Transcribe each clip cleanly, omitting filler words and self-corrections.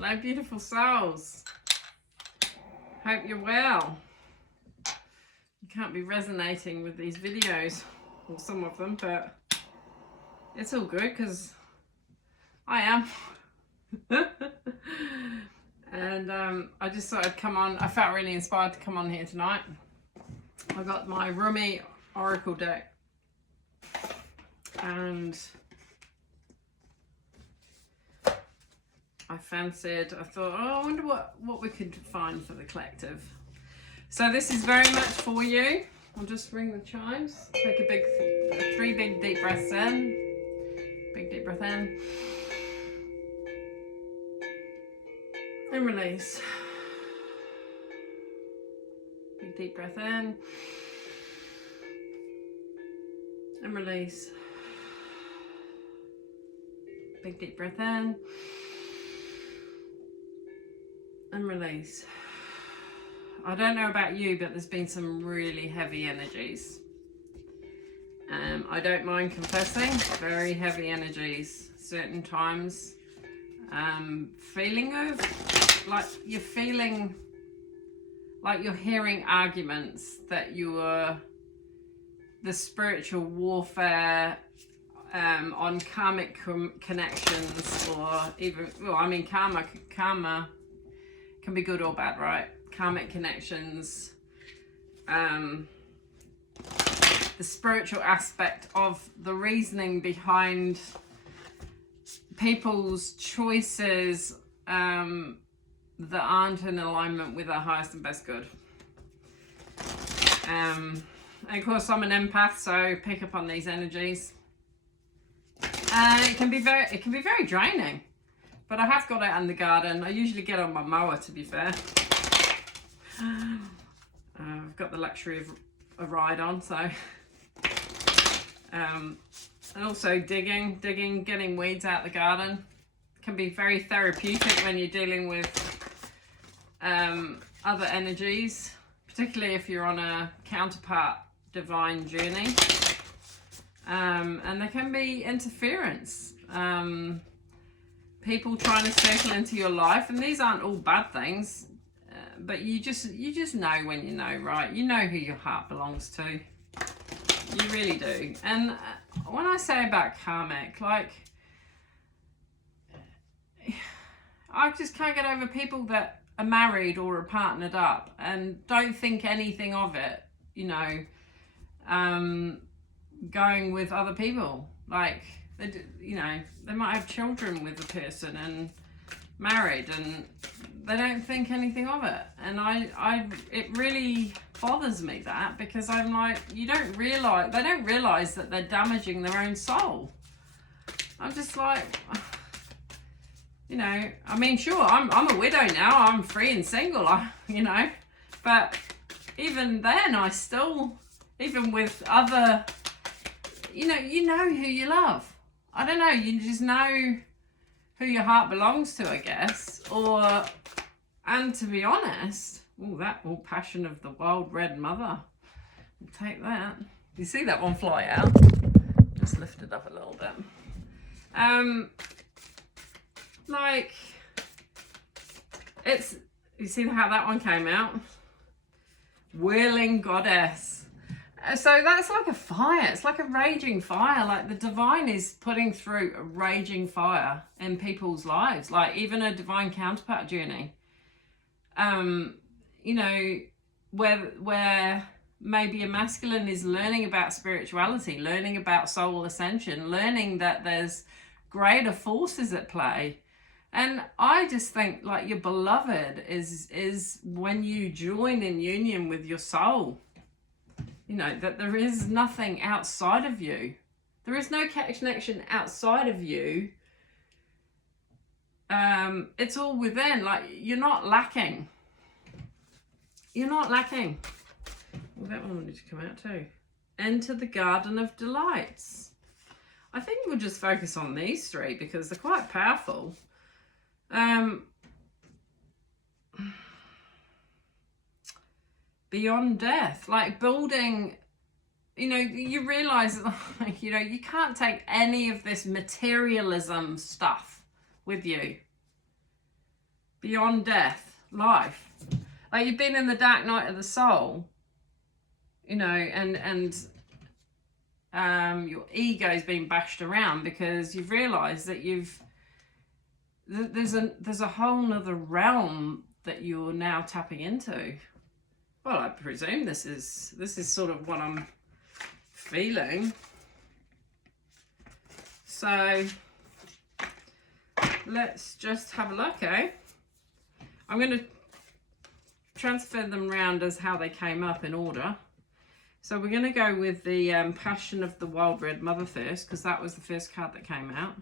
Hello, beautiful souls. Hope you're well. You can't be resonating with these videos, or some of them, but it's all good because I am. And I just thought I'd come on. I felt really inspired to come on here tonight. I got my Rumi Oracle deck, and I thought, oh, I wonder what we could find for the collective. So this is very much for you. I'll just ring the chimes. Take a 3 big deep breaths in. Big deep breath in. And release. Big deep breath in. And release. Big deep breath in. And release. I don't know about you, but there's been some really heavy energies. I don't mind confessing, very heavy energies. Certain times, feeling like you're hearing arguments that you are the spiritual warfare on karmic connections, or even, well, I mean, karma can be good or bad, right? Karmic connections, the spiritual aspect of the reasoning behind people's choices that aren't in alignment with our highest and best good. And of course, I'm an empath, so pick up on these energies. It can be very draining. But I have got out in the garden. I usually get on my mower, to be fair. I've got the luxury of a ride on, so. And also digging, getting weeds out the garden. Can be very therapeutic when you're dealing with other energies, particularly if you're on a counterpart divine journey. And there can be interference. People trying to circle into your life, and these aren't all bad things, but you just know when you know, right? You know who your heart belongs to. You really do. And when I say about karmic, like, I just can't get over people that are married or are partnered up and don't think anything of it, you know, going with other people. Like, you know, they might have children with the person and married, and they don't think anything of it. And it really bothers me, that, because I'm like, they don't realize that they're damaging their own soul. I'm just like, you know, I mean, sure, I'm a widow now, I'm free and single, you know, but even then, I still, even with other, you know who you love. I don't know, you just know who your heart belongs to, I guess. And to be honest, Passion of the Wild Red Mother. I'll take that. You see that one fly out? Just lift it up a little bit. Like, you see how that one came out? Whirling Goddess. So that's like a fire. It's like a raging fire. Like, the divine is putting through a raging fire in people's lives. Like, even a divine counterpart journey. You know, where maybe a masculine is learning about spirituality, learning about soul ascension, learning that there's greater forces at play. And I just think, like, your beloved is when you join in union with your soul. You know, that there is nothing outside of you. There is no connection outside of you. It's all within. Like, you're not lacking. You're not lacking. Well, that one wanted to come out too. Enter the Garden of Delights. I think we'll just focus on these three because they're quite powerful. Beyond death, like building, you know, you realize, like, you know, you can't take any of this materialism stuff with you. beyond death, life. Like you've been in the dark night of the soul, you know, and your ego's been bashed around because you've realised that there's a whole nother realm that you're now tapping into. Well, I presume this is sort of what I'm feeling. So let's just have a look, eh? I'm going to transfer them round as how they came up in order. So we're going to go with the Passion of the Wild Red Mother first, because that was the first card that came out.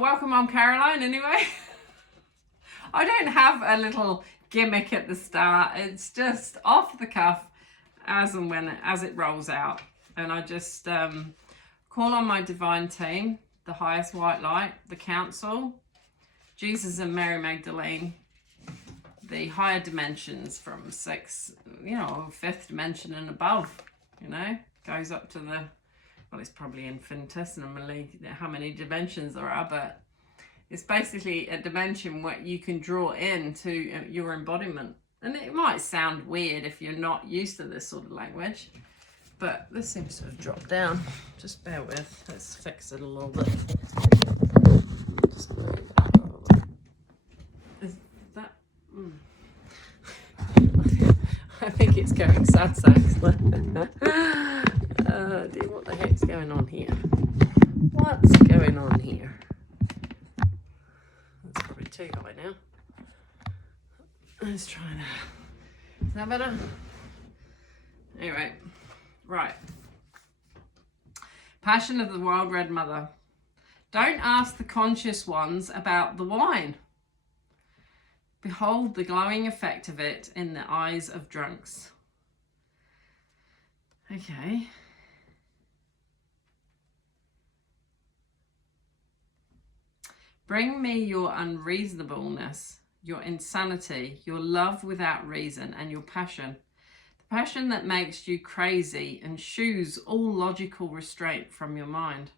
Welcome on, Caroline, anyway. I don't have a little gimmick at the start. It's just off the cuff as it rolls out. And I just call on my divine team, the highest white light, the council, Jesus and Mary Magdalene, the higher dimensions from fifth dimension and above, goes up to the, well, it's probably infinitesimally how many dimensions there are, but it's basically a dimension where you can draw into your embodiment. And it might sound weird if you're not used to this sort of language, but this seems to have dropped down. Just bear with, let's fix it a little bit. Is that, I think it's going sad sax. Dear, what the heck's going on here? What's going on here? That's probably too high now. Let's try that. Is that better? Anyway, right. Passion of the Wild Red Mother. Don't ask the conscious ones about the wine. Behold the glowing effect of it in the eyes of drunks. Okay. Bring me your unreasonableness, your insanity, your love without reason, and your passion. The passion that makes you crazy and shoos all logical restraint from your mind.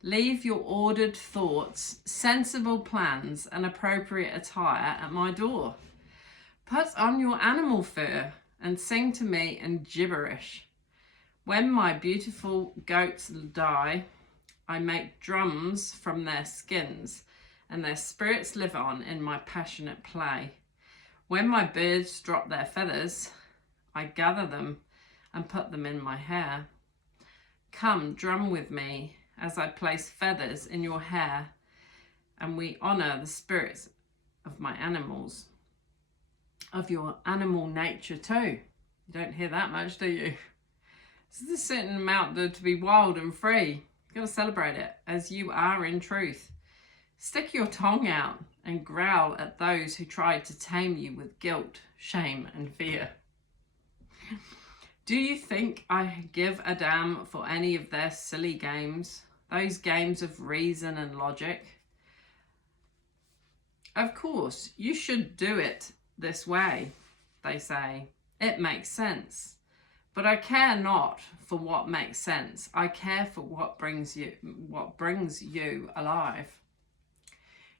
Leave your ordered thoughts, sensible plans, and appropriate attire at my door. Put on your animal fur and sing to me in gibberish. When my beautiful goats die, I make drums from their skins, and their spirits live on in my passionate play. When my birds drop their feathers, I gather them and put them in my hair. Come, drum with me as I place feathers in your hair, and we honour the spirits of my animals, of your animal nature too. You don't hear that much, do you? There's a certain amount to be wild and free. You've got to celebrate it as you are in truth. Stick your tongue out and growl at those who try to tame you with guilt, shame, and fear. Do you think I give a damn for any of their silly games? Those games of reason and logic? Of course, you should do it this way, they say. It makes sense. But I care not for what makes sense. I care for what brings you alive.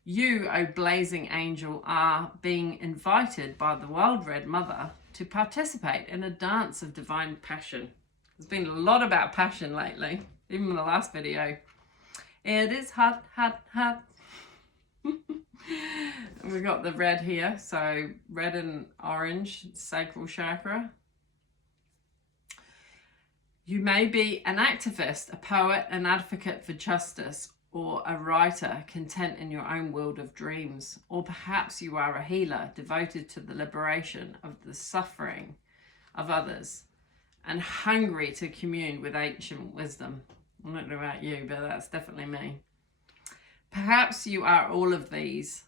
You, O blazing angel, are being invited by the Wild Red Mother to participate in a dance of divine passion. There's been a lot about passion lately, even in the last video. It is hot, hot, hot. And we've got the red here, so red and orange, sacral chakra. You may be an activist, a poet, an advocate for justice, or a writer content in your own world of dreams. Or perhaps you are a healer devoted to the liberation of the suffering of others and hungry to commune with ancient wisdom. I don't know about you, but that's definitely me. Perhaps you are all of these,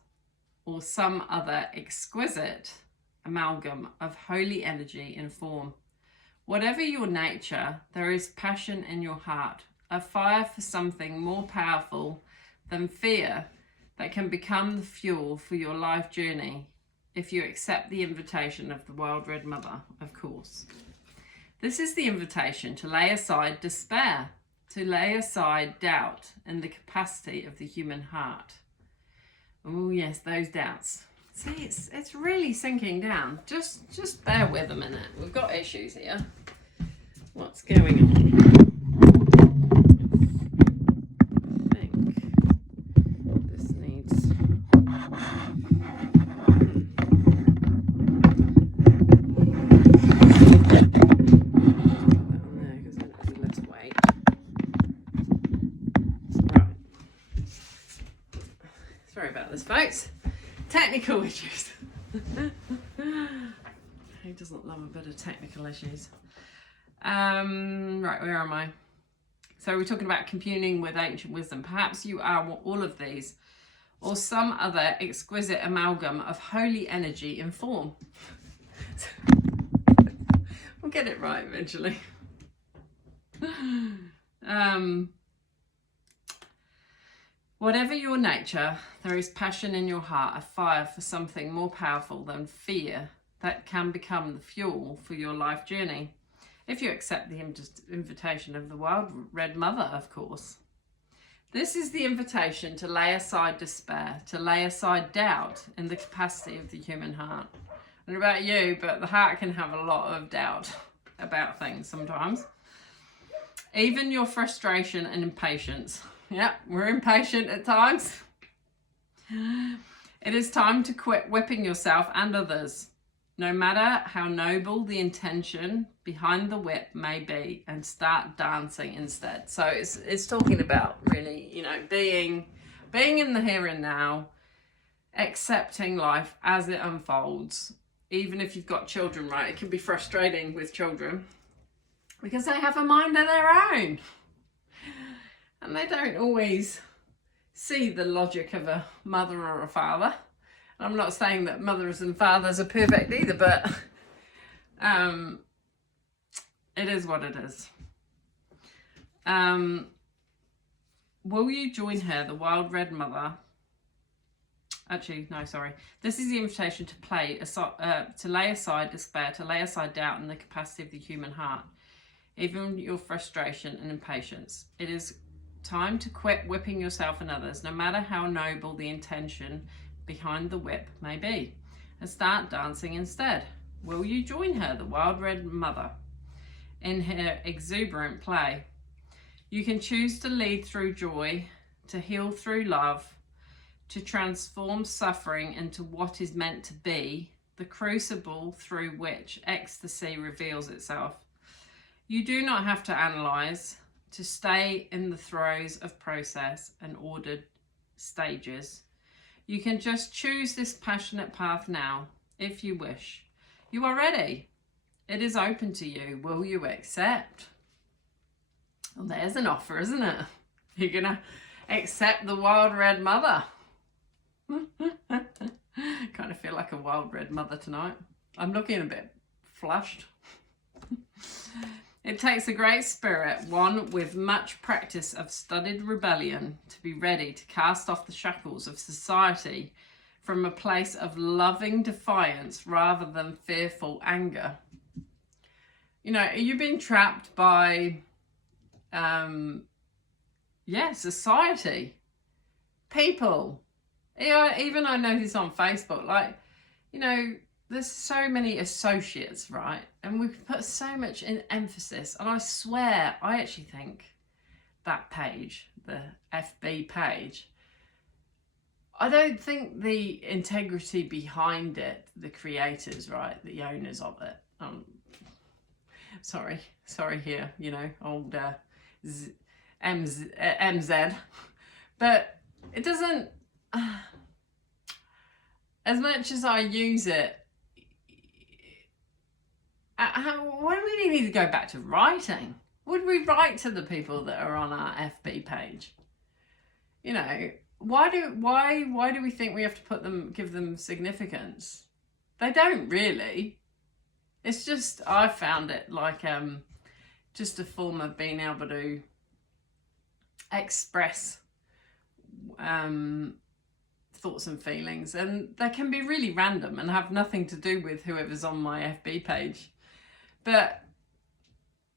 or some other exquisite amalgam of holy energy in form. Whatever your nature, there is passion in your heart, a fire for something more powerful than fear that can become the fuel for your life journey if you accept the invitation of the Wild Red Mother, of course. This is the invitation to lay aside despair, to lay aside doubt in the capacity of the human heart. Oh yes, those doubts. See, it's really sinking down. Just bear with a minute. We've got issues here. What's going on? I think this needs. Sorry about this, folks. Technical issues. Who doesn't love a bit of technical issues? Right, where am I? So we're talking about communing with ancient wisdom. Perhaps you are all of these, or some other exquisite amalgam of holy energy in form. We'll get it right eventually. Whatever your nature, there is passion in your heart, a fire for something more powerful than fear that can become the fuel for your life journey. If you accept the invitation of the Wild Red Mother, of course. This is the invitation to lay aside despair, to lay aside doubt in the capacity of the human heart. I don't know about you, but the heart can have a lot of doubt about things sometimes. Even your frustration and impatience. Yeah, we're impatient at times. It is time to quit whipping yourself and others, no matter how noble the intention behind the whip may be, and start dancing instead. So it's talking about really, you know, being in the here and now, accepting life as it unfolds. Even if you've got children, right? It can be frustrating with children because they have a mind of their own. And they don't always see the logic of a mother or a father. I'm not saying that mothers and fathers are perfect either, but it is what it is. Will you join her, the Wild Red Mother? Actually, no, sorry. This is the invitation to lay aside despair, to lay aside doubt in the capacity of the human heart, even your frustration and impatience. It is time to quit whipping yourself and others, no matter how noble the intention behind the whip may be, and start dancing instead. Will you join her, the Wild Red Mother, in her exuberant play? You can choose to lead through joy, to heal through love, to transform suffering into what is meant to be, the crucible through which ecstasy reveals itself. You do not have to analyze, to stay in the throes of process and ordered stages. You can just choose this passionate path now, if you wish. You are ready. It is open to you. Will you accept? Well, there's an offer, isn't it? You're going to accept the Wild Red Mother. Kind of feel like a Wild Red Mother tonight. I'm looking a bit flushed. It takes a great spirit, one with much practice of studied rebellion, to be ready to cast off the shackles of society from a place of loving defiance rather than fearful anger. You know, are you being trapped by, society? People. Yeah, even I know this on Facebook, like, you know, there's so many associates, right? And we put so much in emphasis. And I swear, I actually think that page, the FB page, I don't think the integrity behind it, the creators, right, the owners of it, sorry here, you know, old MZ, but it doesn't, as much as I use it, why do we need to go back to writing? Would we write to the people that are on our FB page? You know, why do we think we have to give them significance? They don't really. It's just, I found it like just a form of being able to express thoughts and feelings, and they can be really random and have nothing to do with whoever's on my FB page. But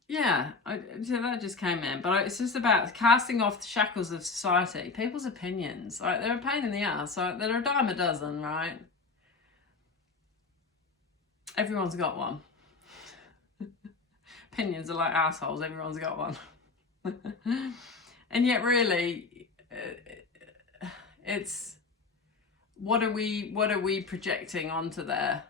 yeah, so that just came in. But it's just about casting off the shackles of society. People's opinions, like, they're a pain in the ass. Like, they're a dime a dozen, right? Everyone's got one. Opinions are like assholes. Everyone's got one. And yet, really, it's what are we projecting onto there?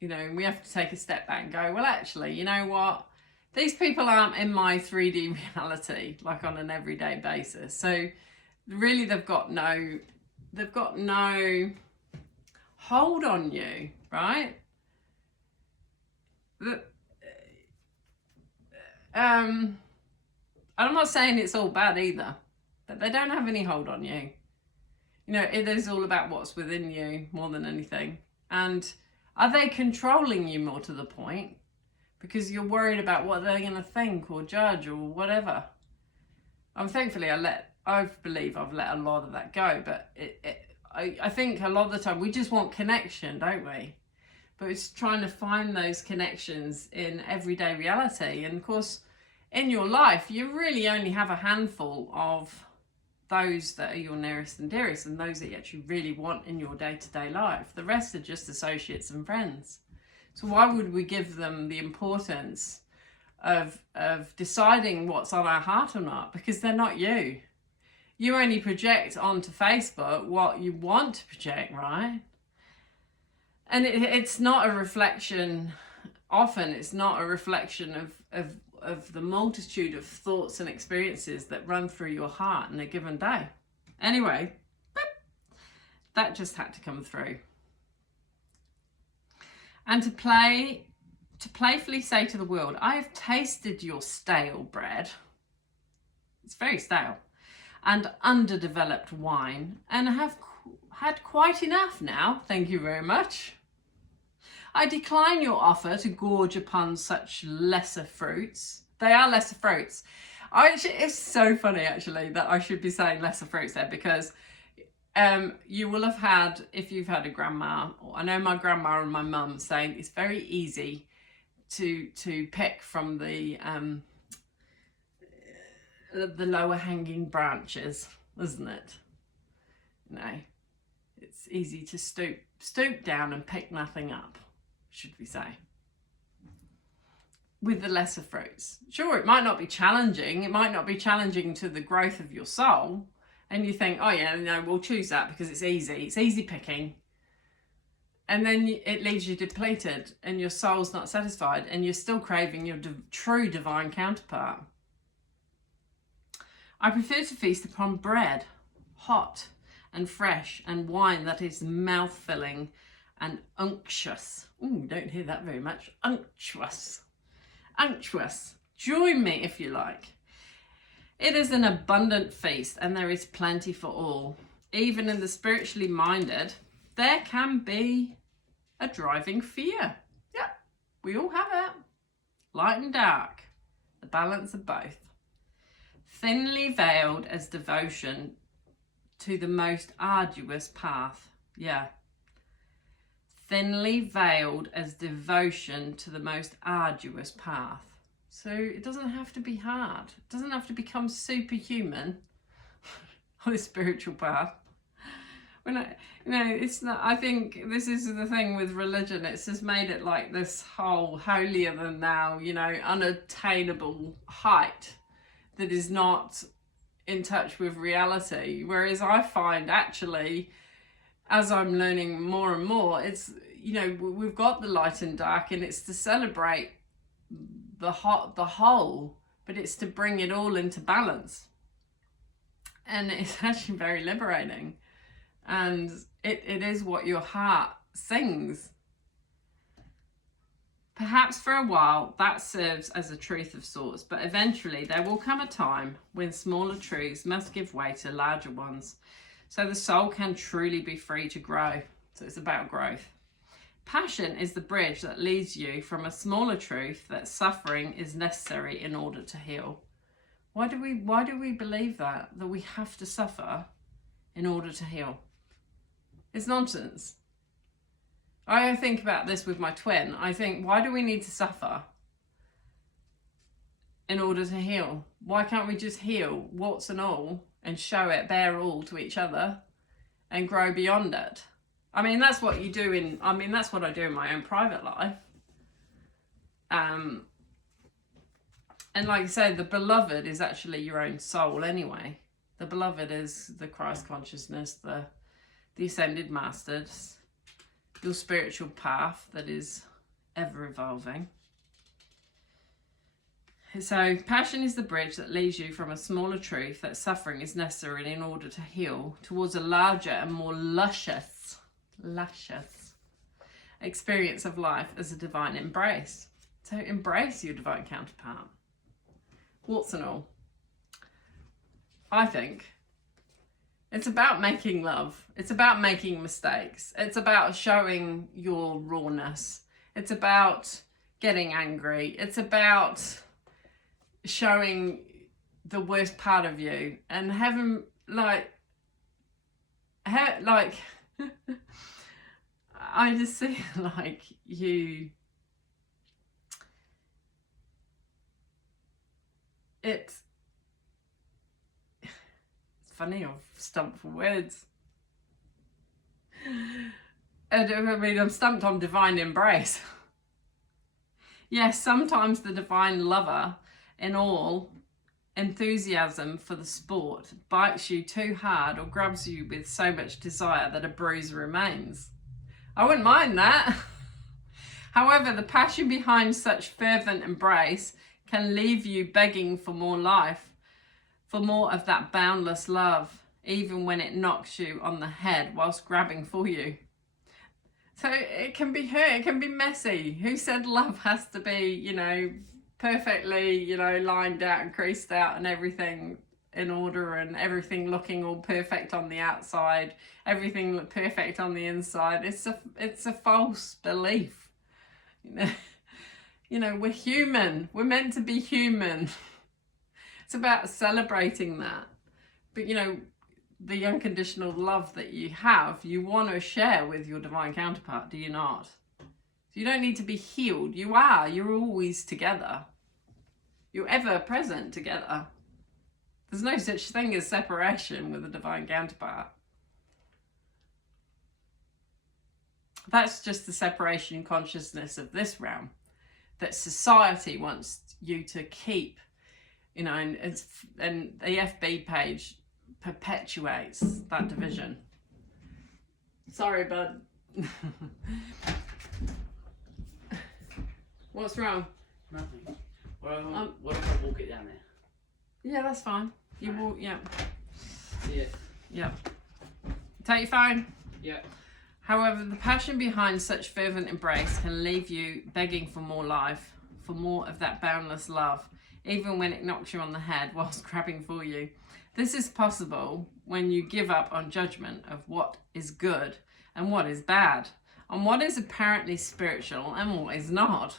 You know, we have to take a step back and go, well, actually, you know what? These people aren't in my 3D reality, like on an everyday basis. So really, they've got no hold on you, right? And I'm not saying it's all bad either, but they don't have any hold on you. You know, it is all about what's within you more than anything. And are they controlling you more to the point? Because you're worried about what they're going to think or judge or whatever. Thankfully, I believe I've let a lot of that go. But I think a lot of the time we just want connection, don't we? But it's trying to find those connections in everyday reality. And of course, in your life, you really only have a handful of those that are your nearest and dearest, and those that you actually really want in your day-to-day life. The rest are just associates and friends. So why would we give them the importance of deciding what's on our heart or not? Because they're not you. You only project onto Facebook what you want to project, right? And it's not a reflection, often it's not a reflection of the multitude of thoughts and experiences that run through your heart in a given day. Anyway, that just had to come through. And to playfully say to the world, I have tasted your stale bread. It's very stale. And underdeveloped wine, and have had quite enough now. Thank you very much. I decline your offer to gorge upon such lesser fruits. They are lesser fruits. It's so funny, actually, that I should be saying lesser fruits there, because you will have had, if you've had a grandma, or I know my grandma and my mum saying it's very easy to pick from the lower hanging branches, isn't it? You know, it's easy to stoop down and pick nothing up, should we say, with the lesser fruits. Sure, it might not be challenging. It might not be challenging to the growth of your soul. And you think, oh yeah, no, we'll choose that because it's easy. It's easy picking. And then it leaves you depleted and your soul's not satisfied and you're still craving your true divine counterpart. I prefer to feast upon bread, hot and fresh, and wine that is mouth-filling and unctuous. Ooh, don't hear that very much. Unctuous. Unctuous. Join me if you like. It is an abundant feast and there is plenty for all. Even in the spiritually minded, there can be a driving fear. Yep, we all have it. Light and dark, the balance of both. Thinly veiled as devotion to the most arduous path. Yeah. Thinly veiled as devotion to the most arduous path. So it doesn't have to be hard. It doesn't have to become superhuman on a spiritual path. It's not. I think this is the thing with religion. It's just made it like this whole holier than thou, unattainable height that is not in touch with reality. Whereas I find actually, as I'm learning more and more, it's, we've got the light and dark, and it's to celebrate the whole, but it's to bring it all into balance. And it's actually very liberating. And it is what your heart sings. Perhaps for a while that serves as a truth of sorts, but eventually there will come a time when smaller truths must give way to larger ones, so the soul can truly be free to grow. So it's about growth. Passion is the bridge that leads you from a smaller truth that suffering is necessary in order to heal. Why do we believe that we have to suffer in order to heal? It's nonsense. I think about this with my twin. I think, why do we need to suffer? in order to heal? Why can't we just heal warts and all and show it bare all to each other and grow beyond it? I mean, that's what you do that's what I do in my own private life. And like I said, the beloved is actually your own soul anyway. The beloved is the Christ consciousness, the ascended masters, your spiritual path that is ever evolving. So passion is the bridge that leads you from a smaller truth that suffering is necessary in order to heal towards a larger and more luscious experience of life as a divine embrace. So embrace your divine counterpart, warts and all. I think it's about making love. It's about making mistakes. It's about showing your rawness. It's about getting angry. It's about showing the worst part of you and having I just see like you. It's funny, I've stumped for words. I'm stumped on divine embrace. Yes, sometimes the divine lover, in all enthusiasm for the sport, bites you too hard or grabs you with so much desire that a bruise remains. I wouldn't mind that. However, the passion behind such fervent embrace can leave you begging for more life, for more of that boundless love, even when it knocks you on the head whilst grabbing for you. So it can be hurt, it can be messy. Who said love has to be, perfectly, lined out and creased out and everything in order and everything looking all perfect on the outside, everything look perfect on the inside? It's a false belief. We're human. We're meant to be human. It's about celebrating that. But, the unconditional love that you have, you want to share with your divine counterpart, do you not? You don't need to be healed. You are. You're always together. You're ever present together. There's no such thing as separation with a divine counterpart. That's just the separation consciousness of this realm that society wants you to keep, and the FB page perpetuates that division. Sorry, bud. What's wrong? Nothing. Well, what if I walk it down there? Yeah, that's fine. You walk, yeah. Yeah. Yeah. Take your phone. Yeah. However, the passion behind such fervent embrace can leave you begging for more life, for more of that boundless love, even when it knocks you on the head whilst grabbing for you. This is possible when you give up on judgment of what is good and what is bad, on what is apparently spiritual and what is not.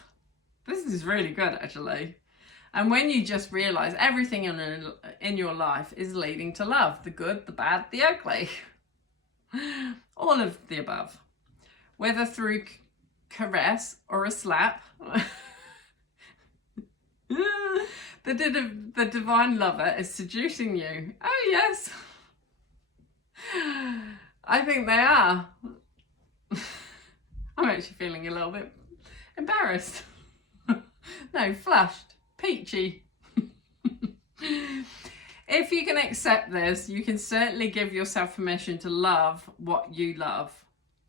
This is really good, actually. And when you just realize everything in your life is leading to love, the good, the bad, the ugly. All of the above. Whether through caress or a slap. The divine lover is seducing you. Oh, yes. I think they are. I'm actually feeling a little bit embarrassed. No, flushed, peachy. If you can accept this, you can certainly give yourself permission to love what you love,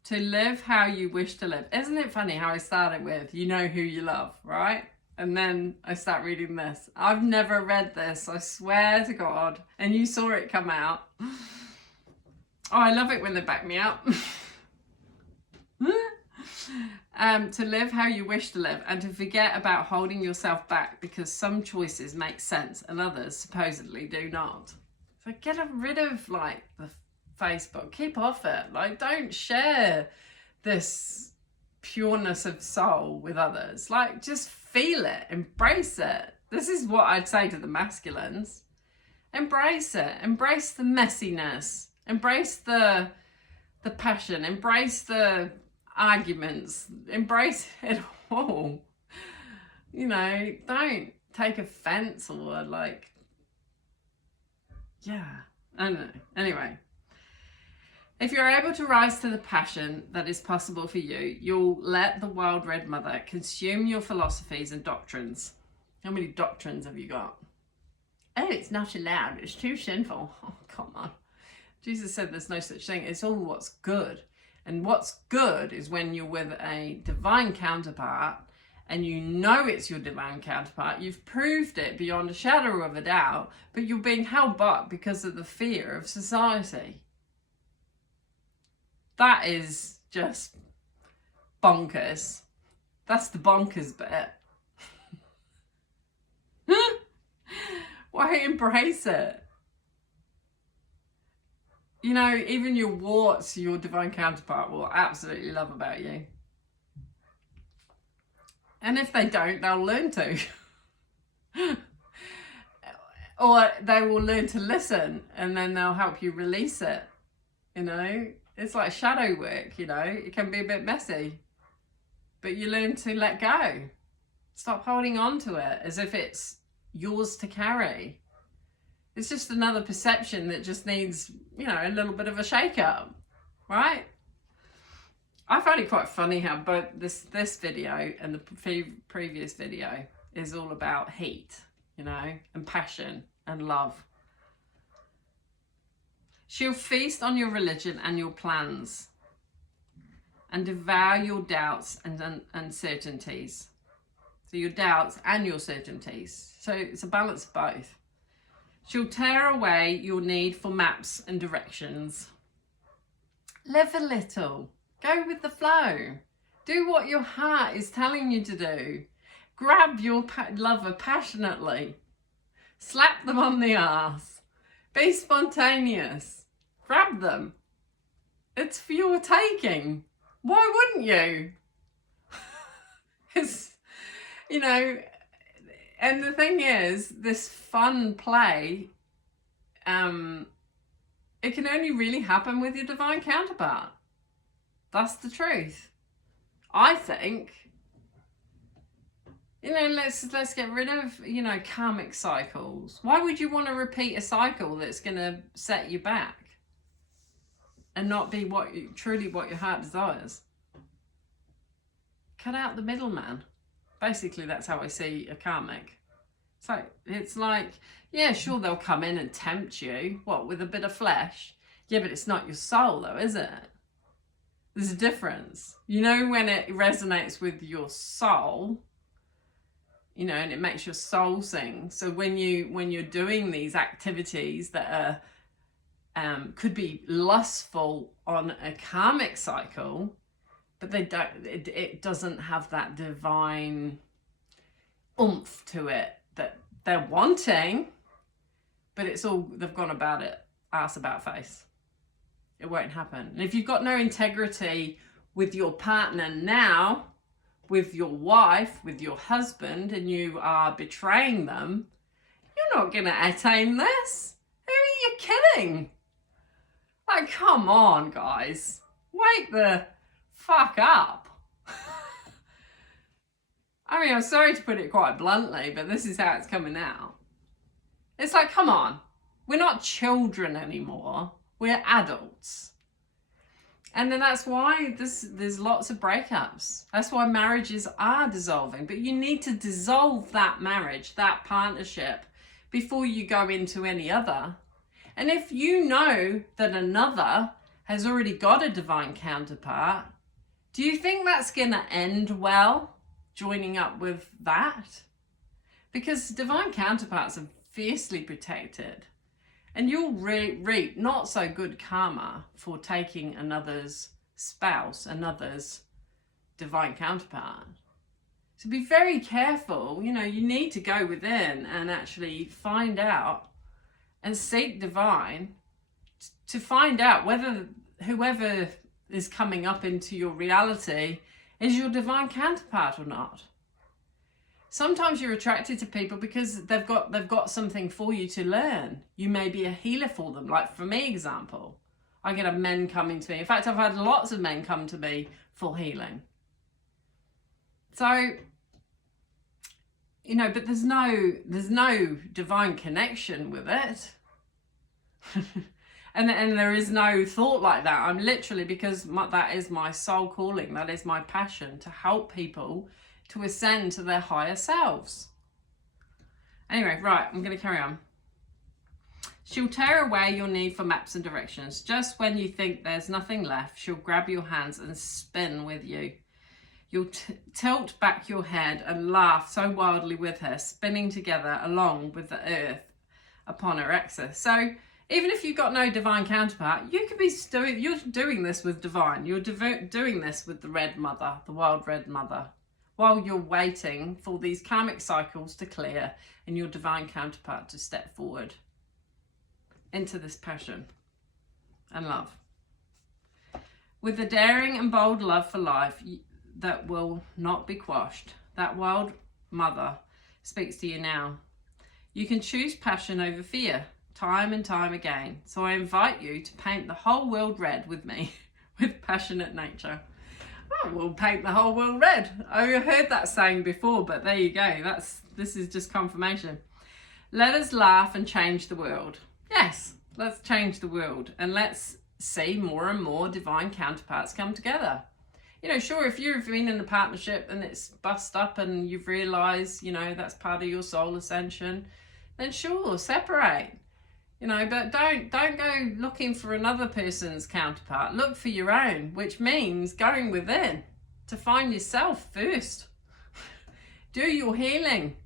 to live how you wish to live. Isn't it funny how I started with, you know who you love, right? And then I start reading this. I've never read this, I swear to God. And you saw it come out. Oh, I love it when they back me up. To live how you wish to live and to forget about holding yourself back because some choices make sense and others supposedly do not. So get rid of the Facebook, keep off it. Don't share this pureness of soul with others. Just feel it, embrace it. This is what I'd say to the masculines. Embrace it, embrace the messiness, embrace the passion, embrace the arguments, embrace it all. Don't take offense or like, yeah, I don't know. Anyway, if you're able to rise to the passion that is possible for you, you'll let the wild red mother consume your philosophies and doctrines. How many doctrines have you got? Oh, it's not allowed. It's too sinful. Oh, come on. Jesus said there's no such thing. It's all what's good. And what's good is when you're with a divine counterpart and you know it's your divine counterpart. You've proved it beyond a shadow of a doubt, but you're being held back because of the fear of society. That is just bonkers. That's the bonkers bit. Why embrace it? You know, even your warts, your divine counterpart will absolutely love about you. And if they don't, they'll learn to. Or they will learn to listen and then they'll help you release it. You know, it's like shadow work, you know, it can be a bit messy. But you learn to let go. Stop holding on to it as if it's yours to carry. It's just another perception that just needs, you know, a little bit of a shake up, right? I find it quite funny how both this video and the previous video is all about heat, you know, and passion and love. She'll feast on your religion and your plans and devour your doubts and uncertainties. So your doubts and your certainties. So it's a balance of both. She'll tear away your need for maps and directions. Live a little. Go with the flow. Do what your heart is telling you to do. Grab your lover passionately. Slap them on the arse. Be spontaneous. Grab them. It's for your taking. Why wouldn't you? It's, you know, and the thing is, this fun play, it can only really happen with your divine counterpart. That's the truth. I think, you know, let's get rid of, you know, karmic cycles. Why would you want to repeat a cycle that's going to set you back and not be truly what your heart desires? Cut out the middleman. Basically, that's how I see a karmic. So it's like, yeah, sure, they'll come in and tempt you. What, with a bit of flesh? Yeah, but it's not your soul, though, is it? There's a difference. You know, when it resonates with your soul, you know, and it makes your soul sing. So when you're doing these activities that are could be lustful on a karmic cycle, but they don't. It doesn't have that divine oomph to it that they're wanting. But it's all, they've gone about it ass about face. It won't happen. And if you've got no integrity with your partner now, with your wife, with your husband, and you are betraying them, you're not going to attain this. Who are you kidding? Like, come on, guys. Wake the fuck up. I mean, I'm sorry to put it quite bluntly, but this is how it's coming out. It's like, come on. We're not children anymore. We're adults. And then that's why there's lots of breakups. That's why marriages are dissolving. But you need to dissolve that marriage, that partnership, before you go into any other. And if you know that another has already got a divine counterpart, do you think that's going to end well, joining up with that? Because divine counterparts are fiercely protected. And you'll reap not so good karma for taking another's spouse, another's divine counterpart. So be very careful. You know, you need to go within and actually find out and seek divine to find out whether whoever is coming up into your reality is your divine counterpart or not. Sometimes you're attracted to people because they've got something for you to learn. You may be a healer for them. Like for me, example, I get men coming to me. In fact, I've had lots of men come to me for healing. So you know, but there's no divine connection with it. and there is no thought like that. I'm literally, because that is my soul calling, that is my passion, to help people to ascend to their higher selves. Anyway, right, I'm going to carry on. She'll tear away your need for maps and directions. Just when you think there's nothing left, she'll grab your hands and spin with you. You'll tilt back your head and laugh so wildly with her, spinning together along with the earth upon her axis. So even if you've got no divine counterpart, you could be you're doing this with divine. You're doing this with the red mother, the wild red mother, while you're waiting for these karmic cycles to clear and your divine counterpart to step forward into this passion and love. With the daring and bold love for life that will not be quashed, that wild mother speaks to you now. You can choose passion over fear, time and time again. So I invite you to paint the whole world red with me, with passionate nature. Oh, we'll paint the whole world red. I've heard that saying before, but there you go. This is just confirmation. Let us laugh and change the world. Yes, let's change the world, and let's see more and more divine counterparts come together. You know, sure, if you've been in a partnership and it's bust up and you've realised, you know, that's part of your soul ascension, then sure, separate. You know, but don't go looking for another person's counterpart. Look for your own, which means going within to find yourself first. Do your healing.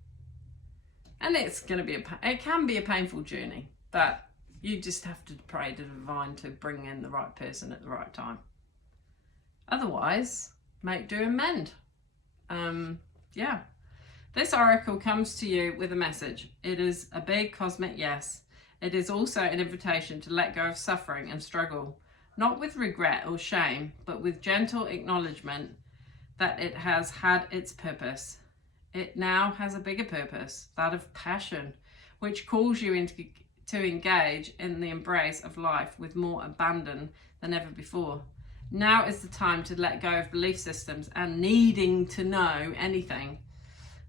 And it's going to be it can be a painful journey, but you just have to pray to the divine to bring in the right person at the right time. Otherwise, make do and mend. Yeah. This oracle comes to you with a message. It is a big cosmic yes. It is also an invitation to let go of suffering and struggle, not with regret or shame, but with gentle acknowledgement that it has had its purpose. It now has a bigger purpose, that of passion, which calls you to engage in the embrace of life with more abandon than ever before. Now is the time to let go of belief systems and needing to know anything.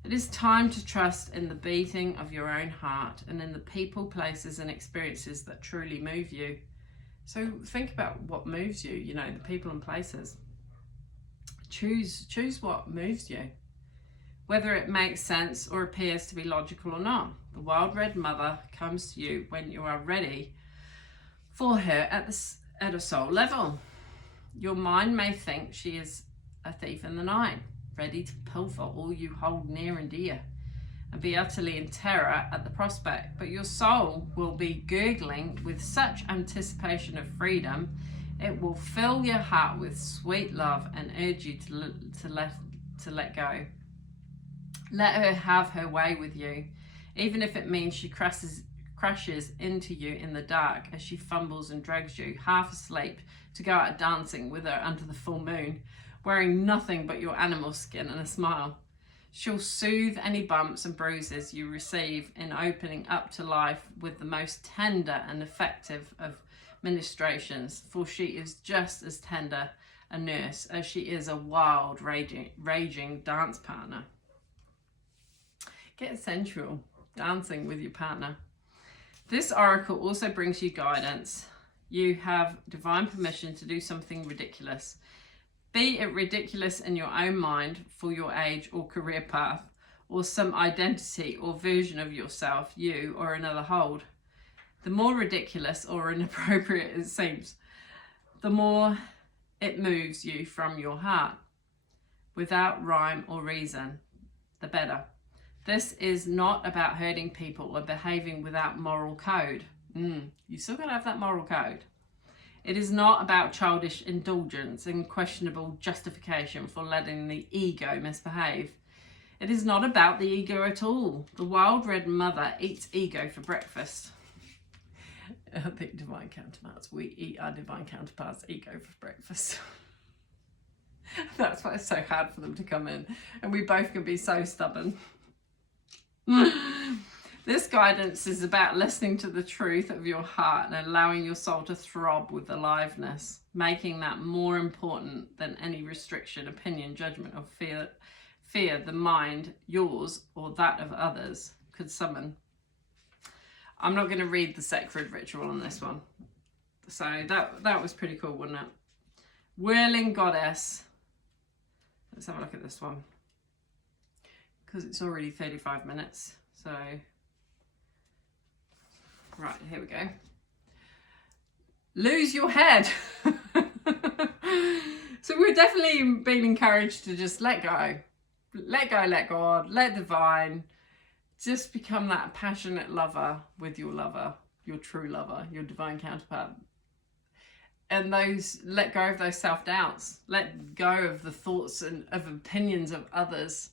It is time to trust in the beating of your own heart and in the people, places and experiences that truly move you. So think about what moves you, you know, the people and places. Choose what moves you, whether it makes sense or appears to be logical or not. The wild red mother comes to you when you are ready for her at a soul level. Your mind may think she is a thief in the night, ready to pilfer all you hold near and dear, and be utterly in terror at the prospect. But your soul will be gurgling with such anticipation of freedom, it will fill your heart with sweet love and urge you to let go. Let her have her way with you, even if it means she crashes into you in the dark as she fumbles and drags you, half asleep, to go out dancing with her under the full moon, wearing nothing but your animal skin and a smile. She'll soothe any bumps and bruises you receive in opening up to life with the most tender and effective of ministrations, for she is just as tender a nurse as she is a wild, raging dance partner. Get sensual, dancing with your partner. This oracle also brings you guidance. You have divine permission to do something ridiculous. Be it ridiculous in your own mind for your age or career path, or some identity or version of yourself you or another hold. The more ridiculous or inappropriate it seems, the more it moves you from your heart. Without rhyme or reason, the better. This is not about hurting people or behaving without moral code. You still gotta have that moral code. It is not about childish indulgence and questionable justification for letting the ego misbehave. It is not about the ego at all. The wild red mother eats ego for breakfast. I think divine counterparts, we eat our divine counterparts' ego for breakfast. That's why it's so hard for them to come in. And we both can be so stubborn. This guidance is about listening to the truth of your heart and allowing your soul to throb with aliveness, making that more important than any restriction, opinion, judgment, or fear the mind, yours or that of others, could summon. I'm not going to read the sacred ritual on this one. So that was pretty cool, wasn't it? Whirling Goddess. Let's have a look at this one, because it's already 35 minutes. So, right, here we go. Lose your head. So we're definitely being encouraged to just let go. Let go, let God, let divine. Just become that passionate lover with your lover, your true lover, your divine counterpart. And let go of those self-doubts. Let go of the thoughts and of opinions of others.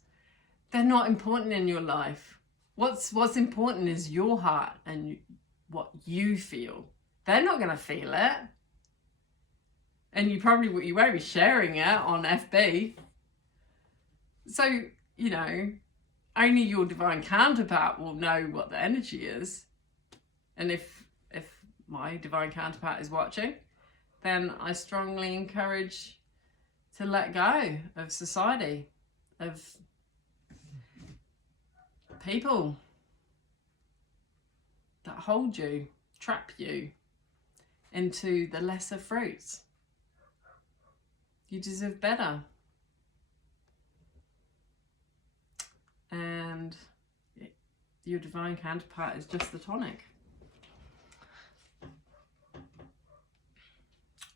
They're not important in your life. What's important is your heart and what you feel. They're not going to feel it. And you won't be sharing it on FB. So, you know, only your divine counterpart will know what the energy is. And if my divine counterpart is watching, then I strongly encourage to let go of society, of people that hold you, trap you into the lesser fruits. You deserve better. And your divine counterpart is just the tonic.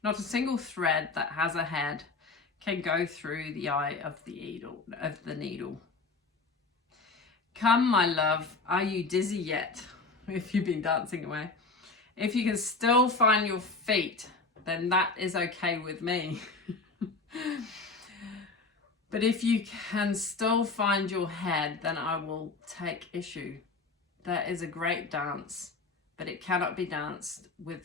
Not a single thread that has a head can go through the eye of the needle. Come, my love, are you dizzy yet? If you've been dancing away. If you can still find your feet, then that is okay with me. But if you can still find your head, then I will take issue. There is a great dance, but it cannot be danced with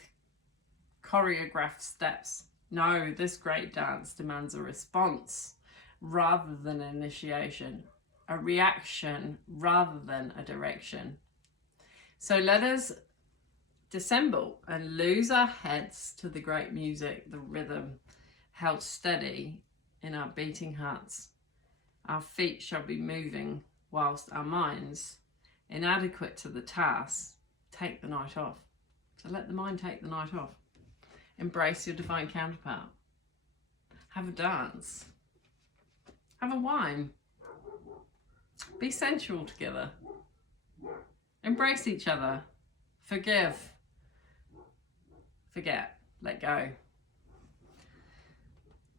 choreographed steps. No, this great dance demands a response rather than an initiation, a reaction rather than a direction. So let us dissemble and lose our heads to the great music, the rhythm, held steady in our beating hearts. Our feet shall be moving whilst our minds, inadequate to the task, take the night off. So let the mind take the night off. Embrace your divine counterpart. Have a dance. Have a wine. Be sensual together. Embrace each other. Forgive. Forget. Let go.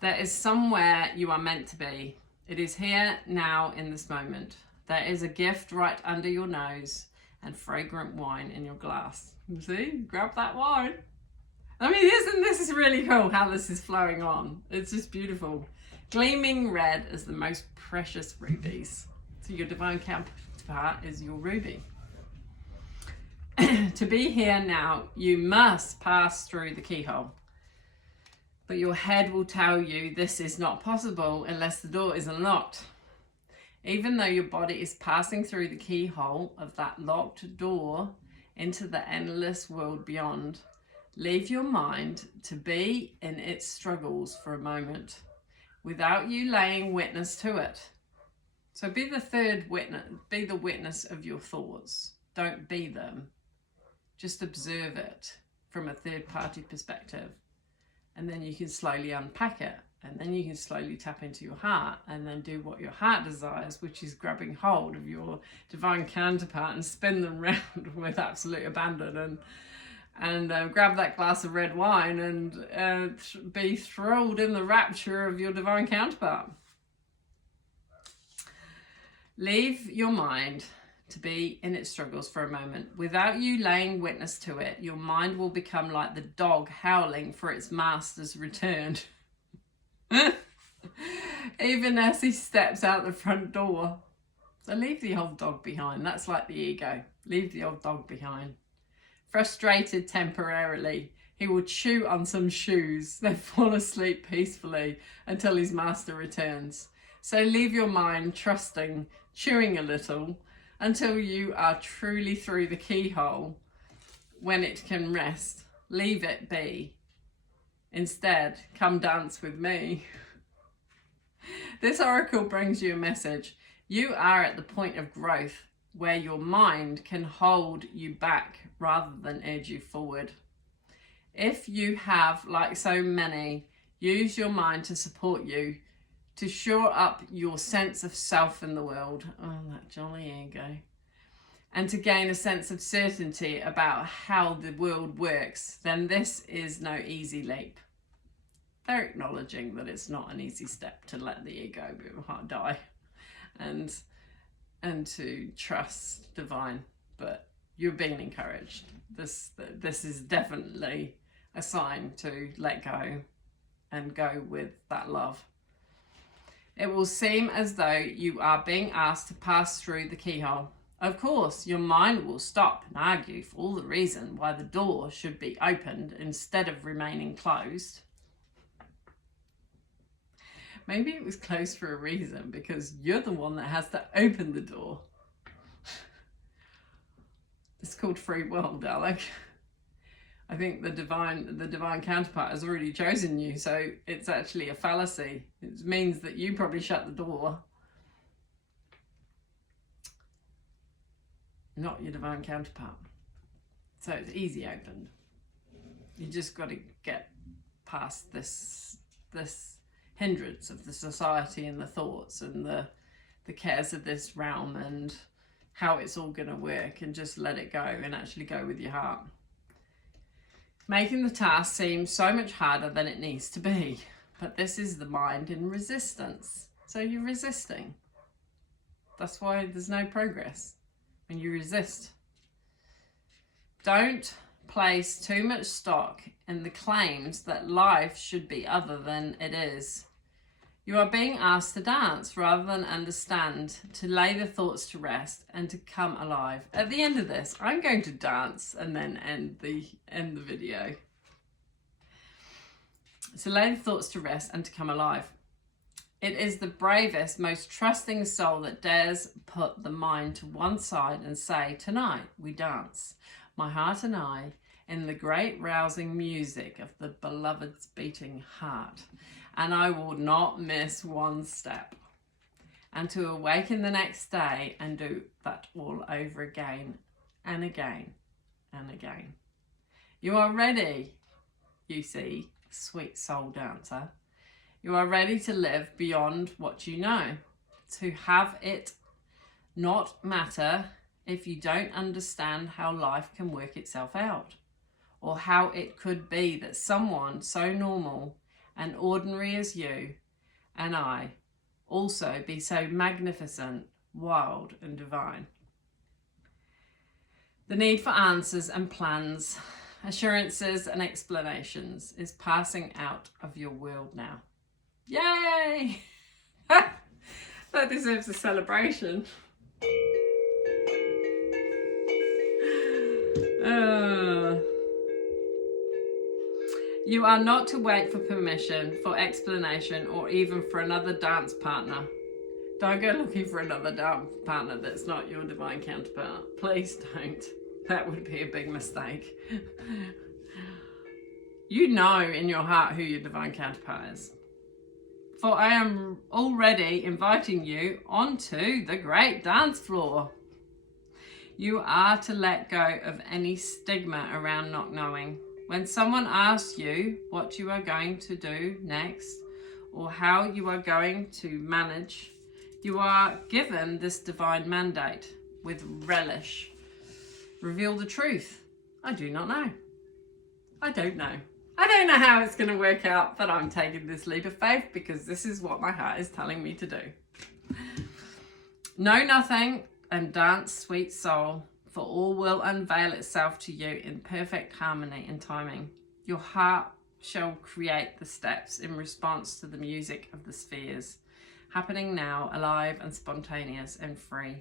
There is somewhere you are meant to be. It is here, now, in this moment. There is a gift right under your nose and fragrant wine in your glass. You see? Grab that wine. I mean, this is really cool how this is flowing on. It's just beautiful. Gleaming red as the most precious rubies. So your divine counterpart is your ruby. To be here now, you must pass through the keyhole. But your head will tell you this is not possible unless the door is unlocked. Even though your body is passing through the keyhole of that locked door into the endless world beyond, leave your mind to be in its struggles for a moment without you laying witness to it. So be the third witness, be the witness of your thoughts. Don't be them. Just observe it from a third party perspective. And then you can slowly unpack it. And then you can slowly tap into your heart and then do what your heart desires, which is grabbing hold of your divine counterpart and spin them round with absolute abandon and grab that glass of red wine and be thrilled in the rapture of your divine counterpart. Leave your mind to be in its struggles for a moment. Without you laying witness to it, your mind will become like the dog howling for its master's return. Even as he steps out the front door. So leave the old dog behind. That's like the ego. Leave the old dog behind. Frustrated temporarily, he will chew on some shoes, then fall asleep peacefully until his master returns. So leave your mind trusting, chewing a little, until you are truly through the keyhole when it can rest. Leave it be. Instead, come dance with me. This oracle brings you a message. You are at the point of growth where your mind can hold you back rather than urge you forward. If you have, like so many, used your mind to support you, to shore up your sense of self in the world, oh, that jolly ego, and to gain a sense of certainty about how the world works, then this is no easy leap. They're acknowledging that it's not an easy step to let the ego die and to trust divine, but you're being encouraged. This is definitely a sign to let go and go with that love. It will seem as though you are being asked to pass through the keyhole. Of course, your mind will stop and argue for all the reason why the door should be opened instead of remaining closed. Maybe it was closed for a reason, because you're the one that has to open the door. It's called free will, darling. I think the divine counterpart has already chosen you, so it's actually a fallacy. It means that you probably shut the door, not your divine counterpart. So it's easy opened. You just got to get past this hindrance of the society and the thoughts and the cares of this realm and how it's all going to work, and just let it go and actually go with your heart. Making the task seem so much harder than it needs to be, but this is the mind in resistance. So you're resisting. That's why there's no progress, when you resist. Don't place too much stock in the claims that life should be other than it is. You are being asked to dance rather than understand, to lay the thoughts to rest and to come alive. At the end of this, I'm going to dance and then end the video. So lay the thoughts to rest and to come alive. It is the bravest, most trusting soul that dares put the mind to one side and say, tonight we dance, my heart and I, in the great rousing music of the beloved's beating heart. And I will not miss one step. And to awaken the next day and do that all over again and again and again. You are ready, you see, sweet soul dancer. You are ready to live beyond what you know. To have it not matter if you don't understand how life can work itself out. Or how it could be that someone so normal and ordinary as you and I also be so magnificent, wild and divine. The need for answers and plans, assurances and explanations is passing out of your world now. Yay! That deserves a celebration. You are not to wait for permission, for explanation, or even for another dance partner. Don't go looking for another dance partner that's not your divine counterpart. Please don't. That would be a big mistake. You know in your heart who your divine counterpart is. For I am already inviting you onto the great dance floor. You are to let go of any stigma around not knowing. When someone asks you what you are going to do next or how you are going to manage, you are given this divine mandate with relish. Reveal the truth. I do not know. I don't know. I don't know how it's going to work out, but I'm taking this leap of faith because this is what my heart is telling me to do. Know nothing and dance, sweet soul. For all will unveil itself to you in perfect harmony and timing. Your heart shall create the steps in response to the music of the spheres, happening now, alive and spontaneous and free.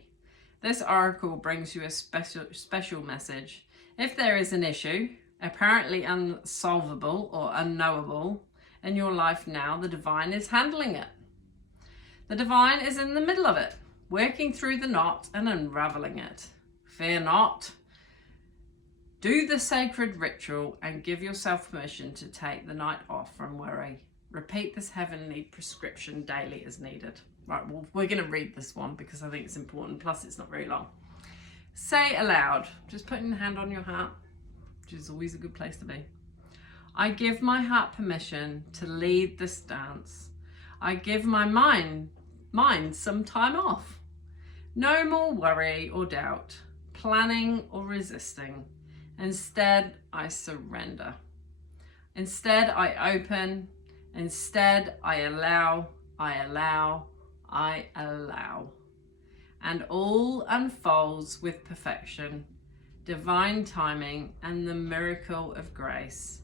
This oracle brings you a special message. If there is an issue, apparently unsolvable or unknowable, in your life now, the divine is handling it. The divine is in the middle of it, working through the knot and unraveling it. Fear not. Do the sacred ritual and give yourself permission to take the night off from worry. Repeat this heavenly prescription daily as needed. Right, well, we're going to read this one because I think it's important. Plus, it's not very long. Say aloud, just putting a hand on your heart, which is always a good place to be. I give my heart permission to lead this dance. I give my mind some time off. No more worry or doubt, planning or resisting. Instead, I surrender. Instead, I open. Instead, I allow. And all unfolds with perfection, divine timing, and the miracle of grace.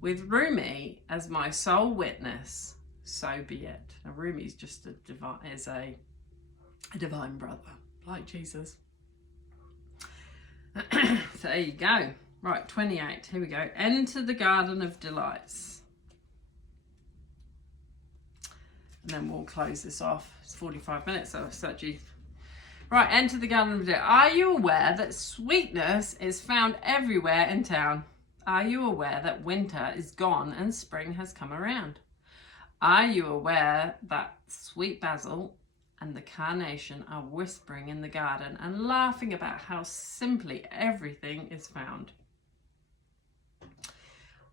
With Rumi as my sole witness, so be it. Now, Rumi's just a divine brother, like Jesus. So there you go. Right, 28. Here we go. Enter the garden of delights. And then we'll close this off. It's 45 minutes, so it's actually... Right, enter the garden of delights. Are you aware that sweetness is found everywhere in town? Are you aware that winter is gone and spring has come around? Are you aware that sweet basil and the carnation are whispering in the garden and laughing about how simply everything is found?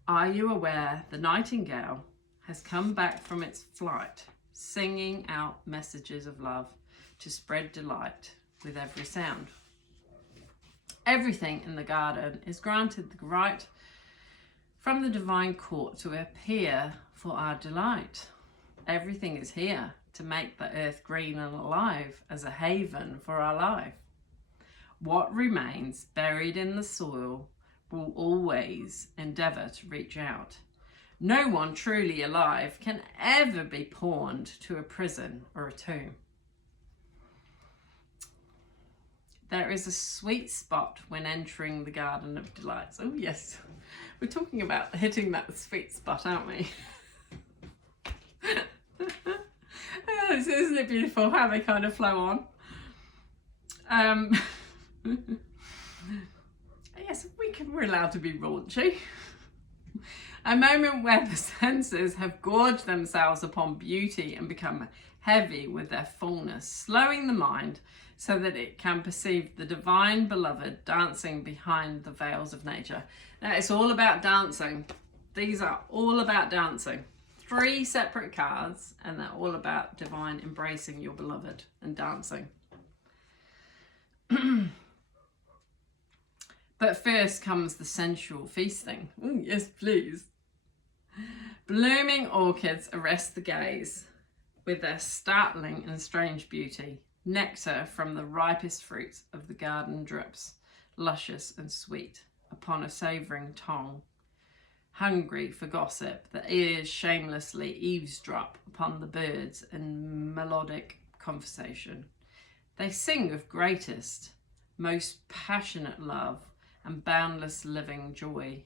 Are you aware the nightingale has come back from its flight, singing out messages of love to spread delight with every sound? Everything in the garden is granted the right from the divine court to appear for our delight. Everything is here to make the earth green and alive as a haven for our life. What remains buried in the soil will always endeavour to reach out. No one truly alive can ever be pawned to a prison or a tomb. There is a sweet spot when entering the Garden of Delights. Oh yes, we're talking about hitting that sweet spot, aren't we? Isn't it beautiful how they kind of flow on? Yes, we're allowed to be raunchy. A moment where the senses have gorged themselves upon beauty and become heavy with their fullness, slowing the mind so that it can perceive the divine beloved dancing behind the veils of nature. Now, it's all about dancing. These are all about dancing. 3 separate cards, and they're all about divine embracing your beloved and dancing. But first comes the sensual feasting. Ooh, yes, please. Blooming orchids arrest the gaze with their startling and strange beauty. Nectar from the ripest fruits of the garden drips, luscious and sweet, upon a savouring tongue. Hungry for gossip, the ears shamelessly eavesdrop upon the birds in melodic conversation. They sing of greatest, most passionate love and boundless living joy.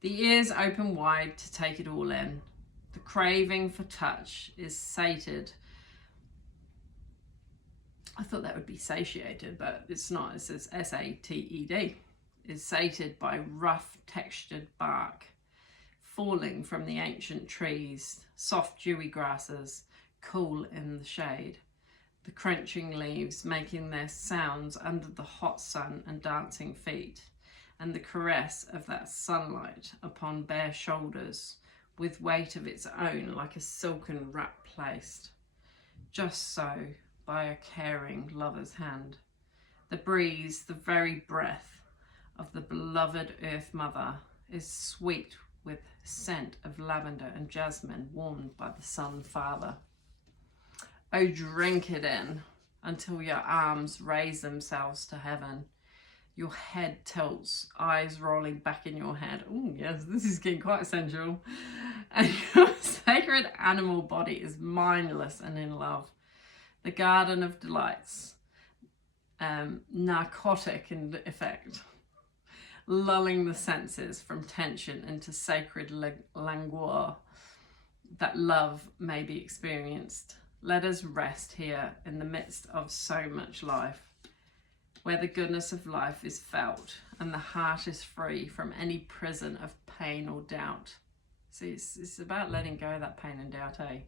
The ears open wide to take it all in. The craving for touch is sated. I thought that would be satiated, but it's not. It says S-A-T-E-D. Is sated by rough textured bark falling from the ancient trees, soft dewy grasses, cool in the shade. The crunching leaves making their sounds under the hot sun and dancing feet, and the caress of that sunlight upon bare shoulders with weight of its own like a silken wrap placed. Just so, by a caring lover's hand. The breeze, the very breath of the beloved Earth Mother, is sweet with scent of lavender and jasmine warmed by the Sun Father. Oh, drink it in until your arms raise themselves to heaven. Your head tilts, eyes rolling back in your head. Oh yes, this is getting quite sensual. And your sacred animal body is mindless and in love. The Garden of Delights, narcotic in effect, lulling the senses from tension into sacred languor, that love may be experienced. Let us rest here in the midst of so much life, where the goodness of life is felt and the heart is free from any prison of pain or doubt. See, it's about letting go of that pain and doubt, eh?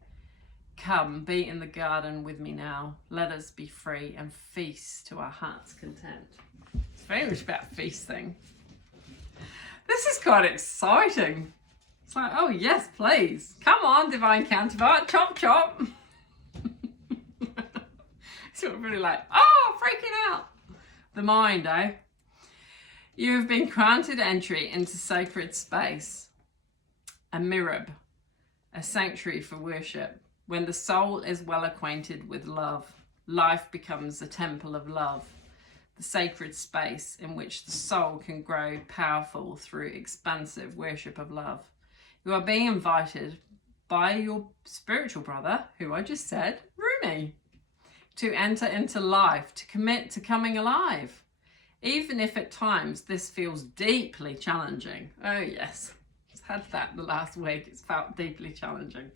Come, be in the garden with me now. Let us be free and feast to our heart's content. It's very much about feasting. This is quite exciting. It's like, oh yes, please. Come on, divine counterpart, chop chop. So we're really like, oh, freaking out. The mind, eh? You have been granted entry into sacred space, a mirab, a sanctuary for worship. When the soul is well acquainted with love, life becomes a temple of love, the sacred space in which the soul can grow powerful through expansive worship of love. You are being invited by your spiritual brother, who I just said, Rumi, to enter into life, to commit to coming alive. Even if at times this feels deeply challenging. Oh yes, I've had that the last week. It's felt deeply challenging.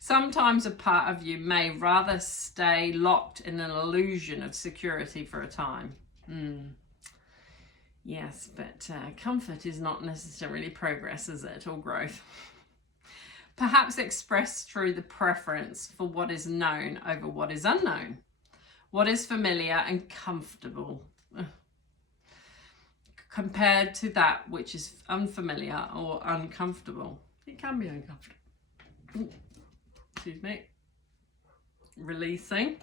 Sometimes a part of you may rather stay locked in an illusion of security for a time. Yes, but comfort is not necessarily progress, is it, or growth? Perhaps expressed through the preference for what is known over what is unknown, what is familiar and comfortable, compared to that which is unfamiliar or uncomfortable. It can be uncomfortable. Excuse me. Releasing.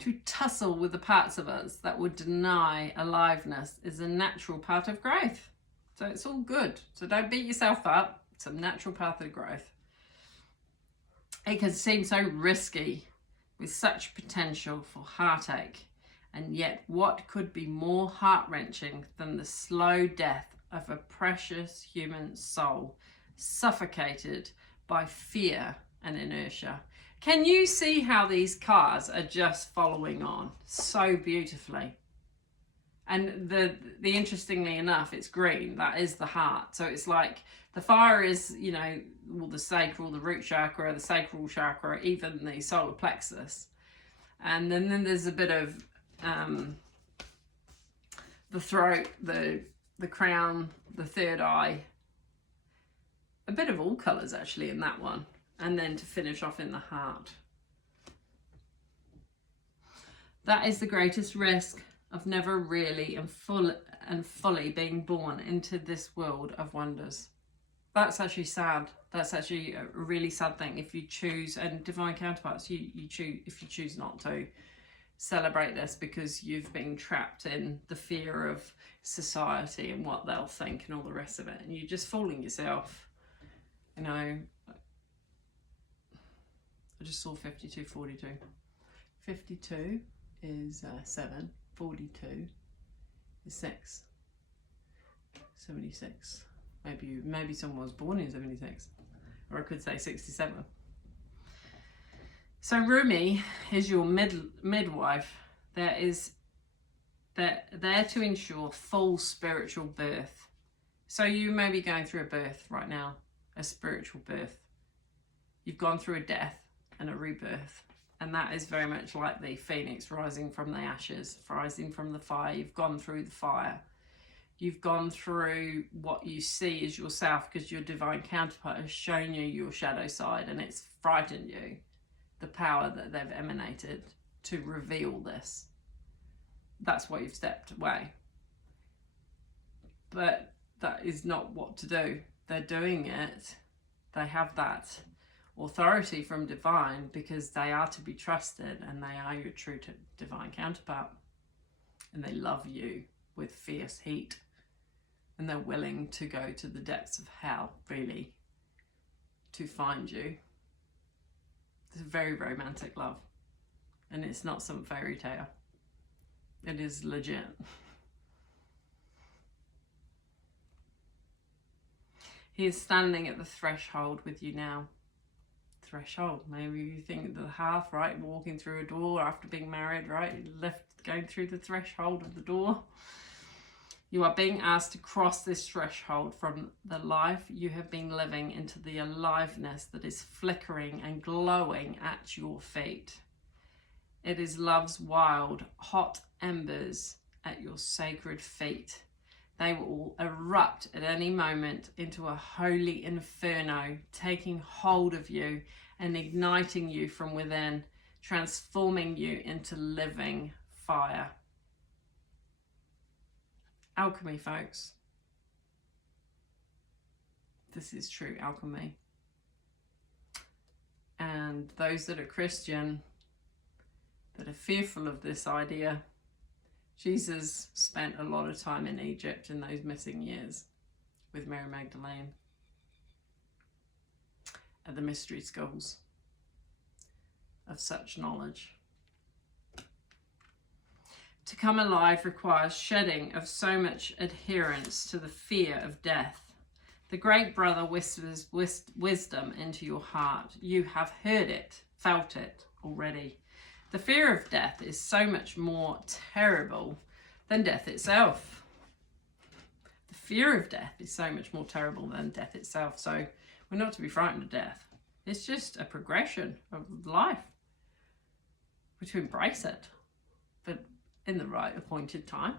To tussle with the parts of us that would deny aliveness is a natural part of growth. So it's all good. So don't beat yourself up. It's a natural path of growth. It can seem so risky with such potential for heartache. And yet what could be more heart-wrenching than the slow death of a precious human soul suffocated by fear and inertia? Can you see how these cars are just following on so beautifully? And the interestingly enough, it's green. That is the heart. So it's like the fire is, you know, all the sacral, the root chakra, the sacral chakra, even the solar plexus. And then there's a bit of the throat, the crown, the third eye. A bit of all colours actually in that one. And then to finish off in the heart. That is the greatest risk of never really and fully being born into this world of wonders. That's actually sad. That's actually a really sad thing. If you choose, and divine counterparts, you choose, if you choose not to celebrate this because you've been trapped in the fear of society and what they'll think and all the rest of it, and you're just fooling yourself. You know, I just saw 52, 42. 52 is 7, 42 is 6, 76. Maybe someone was born in 76, or I could say 67. So Rumi is your midwife. They're there to ensure full spiritual birth. So you may be going through a birth right now, a spiritual birth. You've gone through a death and a rebirth. And that is very much like the phoenix rising from the ashes, rising from the fire. You've gone through the fire. You've gone through what you see as yourself because your divine counterpart has shown you your shadow side and it's frightened you, the power that they've emanated to reveal this. That's why you've stepped away. But that is not what to do. They're doing it. They have that authority from divine because they are to be trusted and they are your true divine counterpart. And they love you with fierce heat. And they're willing to go to the depths of hell, really, to find you. It's a very romantic love. And it's not some fairy tale. It is legit. He is standing at the threshold with you now. Threshold. Maybe you think the hearth, right? Walking through a door after being married, right? Going through the threshold of the door. You are being asked to cross this threshold from the life you have been living into the aliveness that is flickering and glowing at your feet. It is love's wild, hot embers at your sacred feet, They will erupt at any moment into a holy inferno, taking hold of you and igniting you from within, transforming you into living fire. Alchemy, folks. This is true alchemy. And those that are Christian, that are fearful of this idea, Jesus spent a lot of time in Egypt in those missing years with Mary Magdalene at the mystery schools of such knowledge. To come alive requires shedding of so much adherence to the fear of death. The great brother whispers wisdom into your heart. You have heard it, felt it already. The fear of death is so much more terrible than death itself. The fear of death is so much more terrible than death itself. So we're not to be frightened of death. It's just a progression of life. We're to embrace it, but in the right appointed time.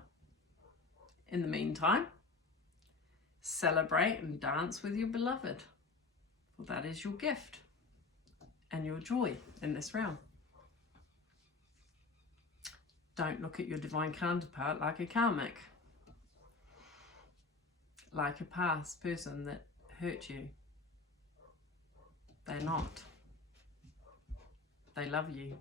In the meantime, celebrate and dance with your beloved, for that is your gift and your joy in this realm. Don't look at your divine counterpart like a karmic, like a past person that hurt you. They're not. They love you.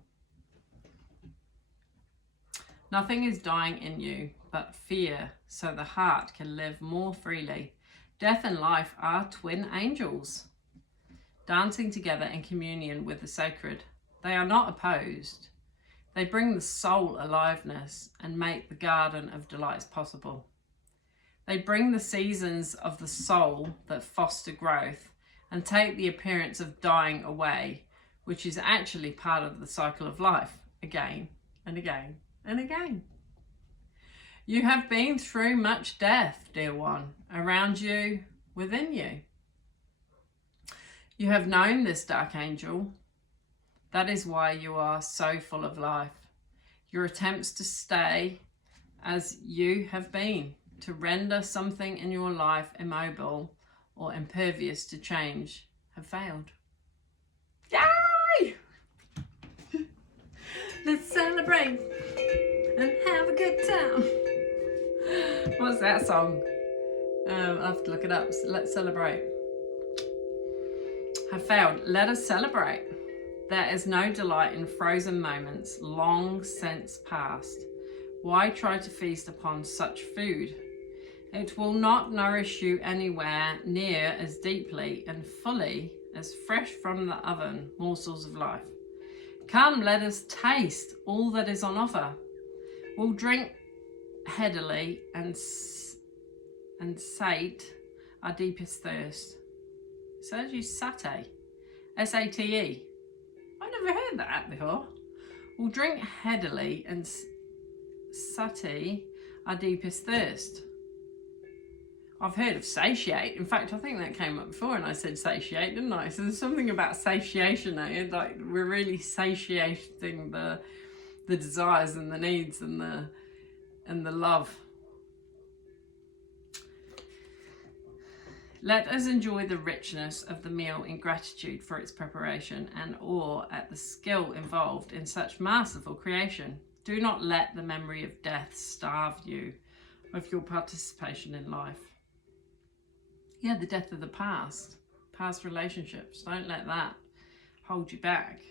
Nothing is dying in you but fear, so the heart can live more freely. Death and life are twin angels, dancing together in communion with the sacred. They are not opposed. They bring the soul aliveness and make the garden of delights possible. They bring the seasons of the soul that foster growth and take the appearance of dying away, which is actually part of the cycle of life, again and again and again. You have been through much death, dear one, around you, within you. You have known this dark angel. That is why you are so full of life. Your attempts to stay as you have been, to render something in your life immobile or impervious to change, have failed. Yay! Let's celebrate and have a good time. What's that song? I'll have to look it up. Let's celebrate. Have failed. Let us celebrate. There is no delight in frozen moments long since past. Why try to feast upon such food? It will not nourish you anywhere near as deeply and fully as fresh from the oven morsels of life. Come, let us taste all that is on offer. We'll drink headily and sate our deepest thirst. So as you sate, S-A-T-E. I've never heard that before. We'll drink headily and sate our deepest thirst. I've heard of satiate. In fact, I think that came up before and I said satiate, didn't I? So there's something about satiation here. Like we're really satiating the desires and the needs and the love. Let us enjoy the richness of the meal in gratitude for its preparation and awe at the skill involved in such masterful creation. Do not let the memory of death starve you of your participation in life. Yeah, the death of the past relationships. Don't let that hold you back.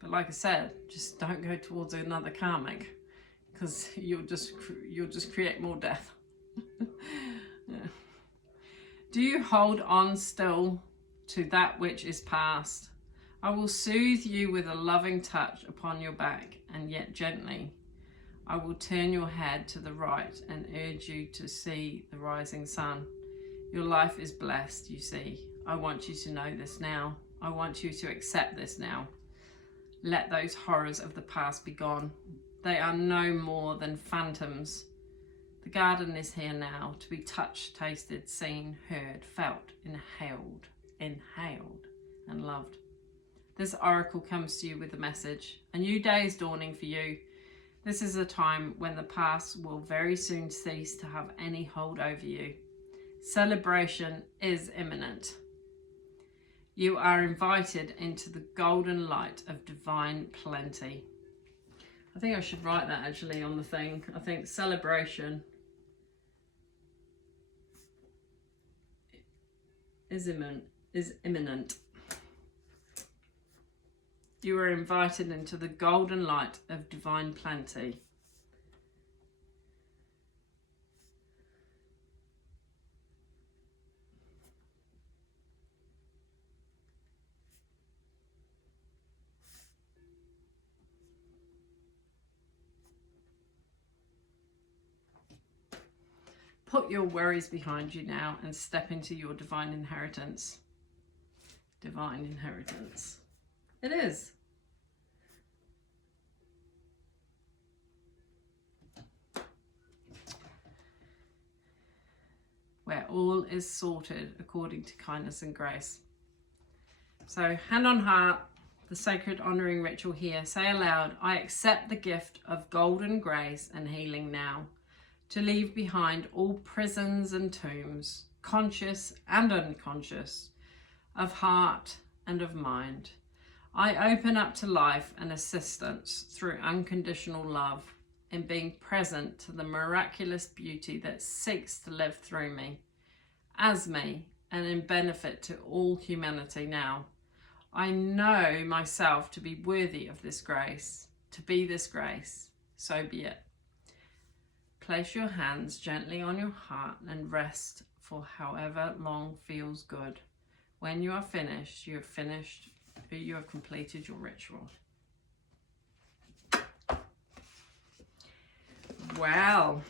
But like I said, just don't go towards another karmic, because you'll just create more death. Yeah. Do you hold on still to that which is past? I will soothe you with a loving touch upon your back, and yet gently I will turn your head to the right and urge you to see the rising sun. Your life is blessed, you see. I want you to know this now. I want you to accept this now. Let those horrors of the past be gone. They are no more than phantoms. The garden is here now, to be touched, tasted, seen, heard, felt, inhaled, and loved. This oracle comes to you with a message. A new day is dawning for you. This is a time when the past will very soon cease to have any hold over you. Celebration is imminent. You are invited into the golden light of divine plenty. I think I should write that actually on the thing. I think celebration is imminent. You are invited into the golden light of divine plenty. Put your worries behind you now and step into your divine inheritance. Divine inheritance. It is. Where all is sorted according to kindness and grace. So, hand on heart, the sacred honouring ritual here. Say aloud, I accept the gift of golden grace and healing now, to leave behind all prisons and tombs, conscious and unconscious, of heart and of mind. I open up to life and assistance through unconditional love, in being present to the miraculous beauty that seeks to live through me, as me, and in benefit to all humanity now. I know myself to be worthy of this grace, to be this grace, so be it. Place your hands gently on your heart and rest for however long feels good. When you are finished, you have completed your ritual. Well,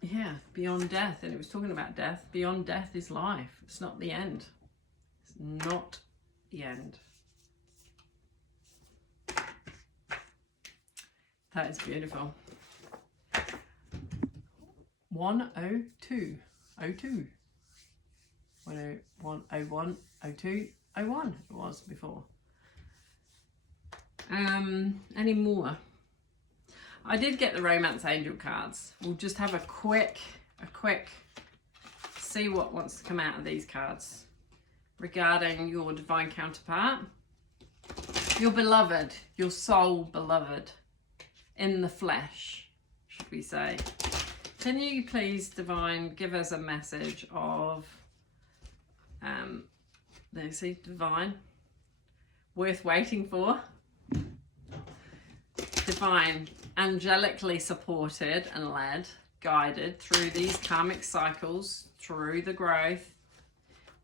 yeah, beyond death. And it was talking about death. Beyond death is life. It's not the end. It's not the end. That is beautiful. 102. 02. 101, 02, 01 it was before. Any more? I did get the Romance Angel cards. We'll just have a quick see what wants to come out of these cards regarding your divine counterpart, your beloved, your soul beloved in the flesh, should we say. Can you please, divine, give us a message of there you see, divine, worth waiting for, divine, angelically supported and led, guided through these karmic cycles, through the growth,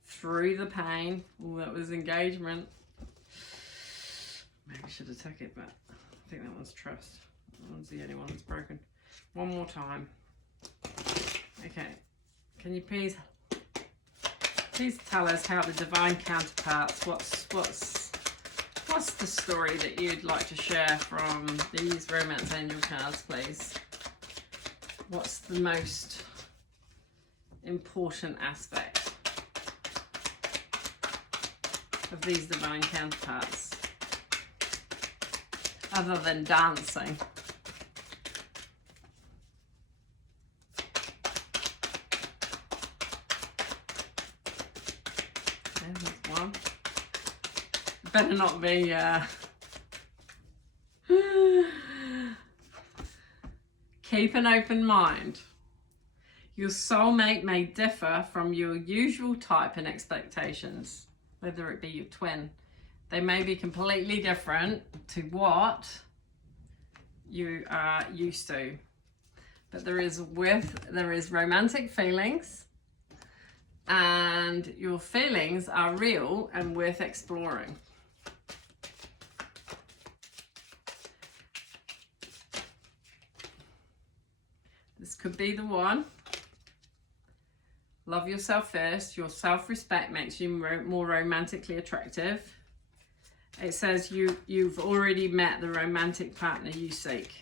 through the pain. Oh, that was engagement. Maybe I should have took it, but I think that one's trust. That one's the only one that's broken. One more time. Okay, can you please tell us how the divine counterparts, what's the story that you'd like to share from these Romance Angel cards, please? What's the most important aspect of these divine counterparts, other than dancing? There's one. Better not be keep an open mind. Your soulmate may differ from your usual type and expectations, whether it be your twin. They may be completely different to what you are used to. But there is romantic feelings, and your feelings are real and worth exploring. This could be the one. Love yourself first. Your self-respect makes you more romantically attractive. It says you've already met the romantic partner you seek.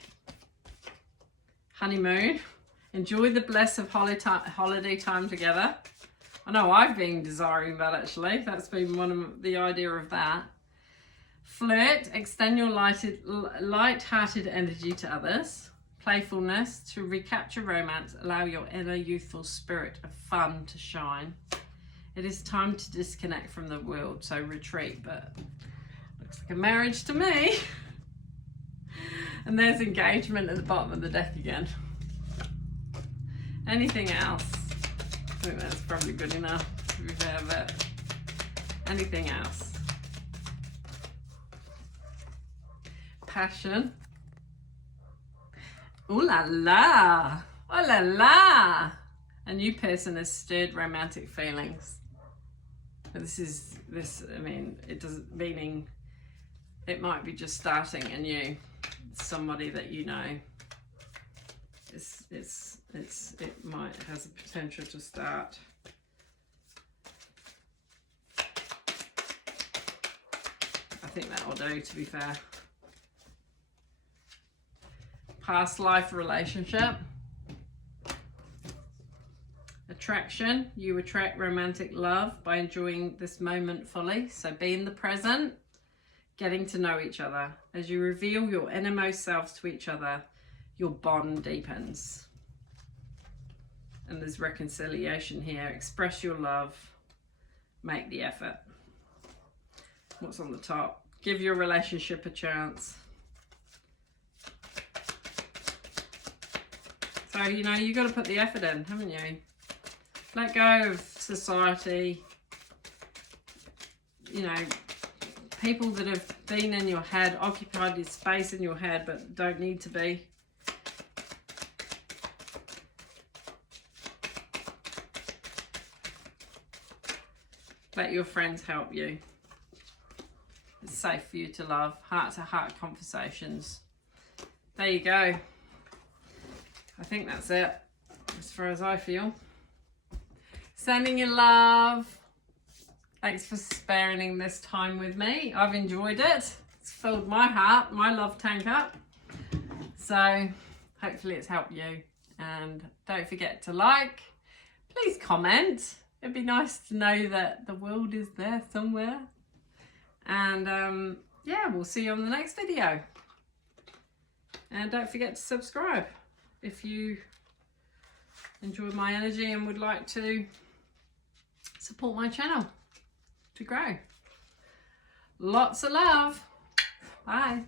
Honeymoon. Enjoy the bliss of holiday time together. I know I've been desiring that actually. That's been one of the idea of that. Flirt, extend your light-hearted energy to others. Playfulness, to recapture romance, allow your inner youthful spirit of fun to shine. It is time to disconnect from the world, so retreat, but looks like a marriage to me. And there's engagement at the bottom of the deck again. Anything else? I think that's probably good enough to be fair, but anything else? Passion. Ooh la la! Oh la la! A new person has stirred romantic feelings. But I mean, it doesn't, meaning it might be just starting anew. Somebody that you know. It might has the potential to start. I think that will do, to be fair. Past life relationship. Attraction. You attract romantic love by enjoying this moment fully. So be in the present, getting to know each other. As you reveal your innermost selves to each other, your bond deepens. And there's reconciliation here. Express your love. Make the effort. What's on the top? Give your relationship a chance. So, you know, you've got to put the effort in, haven't you? Let go of society. You know, people that have been in your head, occupied your space in your head, but don't need to be. Let your friends help you. It's safe for you to love. Heart-to-heart conversations. There you go. I think that's it, as far as I feel. Sending you love. Thanks for sparing this time with me. I've enjoyed it. It's filled my heart, my love tank up. So hopefully it's helped you. And don't forget to like. Please comment. It'd be nice to know that the world is there somewhere. And yeah, we'll see you on the next video. And don't forget to subscribe if you enjoy my energy and would like to support my channel to grow. Lots of love. Bye.